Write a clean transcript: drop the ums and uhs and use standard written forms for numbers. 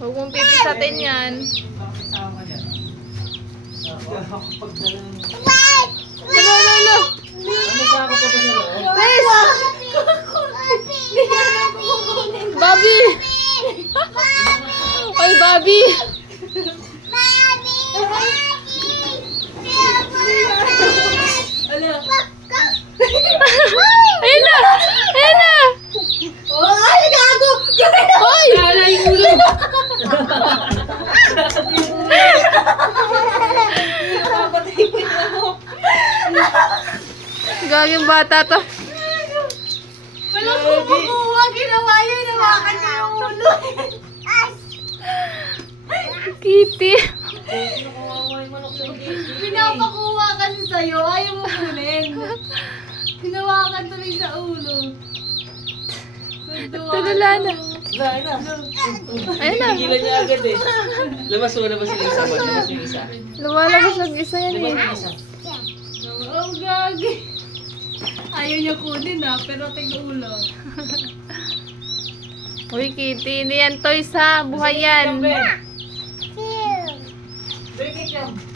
Huwag mong pipisatin yan. Ano, ano, ano? Ano sa ako pa ba sa loob? Please! Bobby! Ay, Bobby! Ayun na! Ayun na! Ay, gago! Hoy! Kala yung ulo! Gaging bata to. Walang kumukuha. Ginawa niya, hinawakan niya yung ulo. Kitty. Pinapakuha kasi sa'yo. Ayaw mo kunin. Hinawakan tuloy sa ulo. Tulala na. Ayun na. Ayun na. Tigilan niya agad eh. Labas mo, labas yung isa. Labas yung isa. Lumalabas ang isa yan Labas eh. yung isa. Oh, gagi. Ayaw niya kunin pero tig-ulo. Uy, Kitty. Hindi yan toys ha. Buhay yan. Break it, Jam.